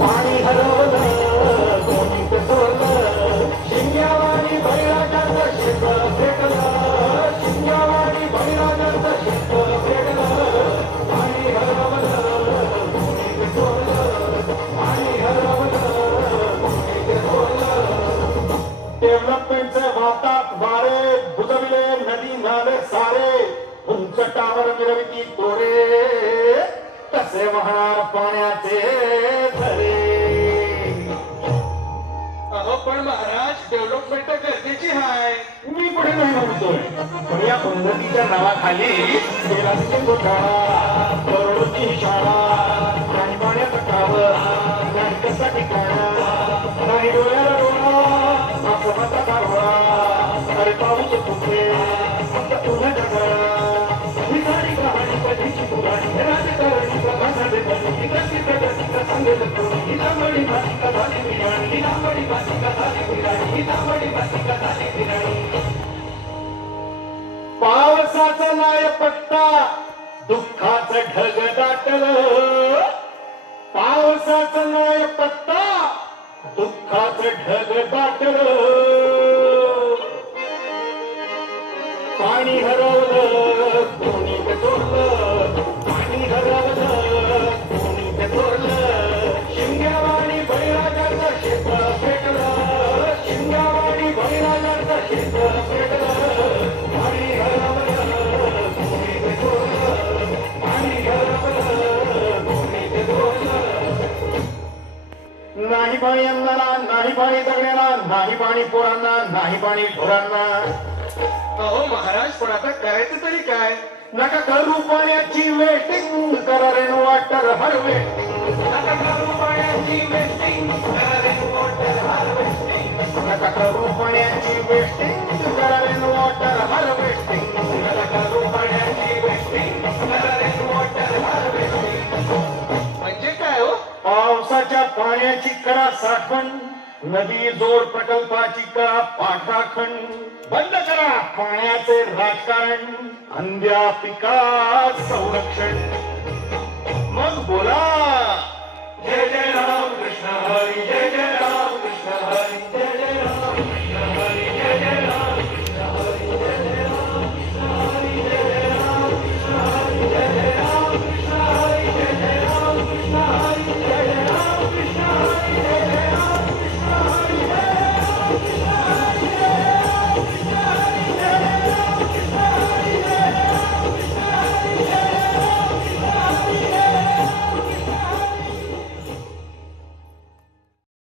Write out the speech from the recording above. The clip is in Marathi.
पाणी हरवलं कोणी पेटवलं शिंग्यावाणी बैराजाचं शेत पेटलं शिंग्यावाणी बैराजाचं शेत पेटलं पाणी हरवलं कोणी पेटवलं पाणी हरवलं कोणी पेटवलं डेव्हलपमेंटचे वाहतात वारे बुजविले नदी नाले सारे उंच टावर मिरविती तोरे कसे वाहणार पाण्याचे झरे. अहो पण महाराज डेव्हलपमेंट गरजेची आहे. मी पुढे नाही म्हणतोय पण या उन्नतीच्या नावाखाली तेलाची घोटाळा करोडोची शाळा नाही पाण्याचं कावं नाही कसा ठिकाणा नाही डोळ्याला डोळा माणसाचा कारभार अरे पाऊस फुटे फक्त तुला जगाळा ही सारी कहाणी कधीची पुराणी राजकारणी प्रभासाडे बनी कशी प्रगती सांगेल कोणी ही लांबडी भाषिका झाली बिराणी ही लांबडी भाषिका झाली बिराणी ही लांबडी भाषिका झाली बिराणी. पावसाचा नाय पट्टा दुःखाचं ढग दाटलं पावसाचं नाय पट्टा दुःखाचं ढग दाटलं पाणी हरवलं कोणी पेटवलं पाणी हरवलं कोणी पेटवलं शिंग्यावाणी बैराजाचं शेत पेटलं शिंग्यावाणी बैराजाचं शेत पेटलं पाणी हरवलं कोणी पेटवलं पाणी हरवलं कोणी पेटवलं. नाही पाणी अन्नाला नाही पाणी जगण्याला नाही पाणी पोरांना नाही पाणी ढोरांना. अहो महाराज पण आता करायचं तरी काय. नका करू पाण्याची वेटिंग करा रेन वॉटर हार्वेस्टिंग नका करू पाण्याची वेस्टिंग करा रेन वॉटर हार्वेस्टिंग नका करू पाण्याची वेस्टिंग करा रेन वॉटर हार्वेस्टिंग नका करू पाण्याची वेस्टिंग करा रेन वॉटर हार्वेस्टिंग. म्हणजे काय हो. पावसाच्या पाण्याची करा साठवण नदी जोड प्रकल्पाची करा पाठराखण बंद करा पाण्याचे राजकारण अंध्या पिका संरक्षण.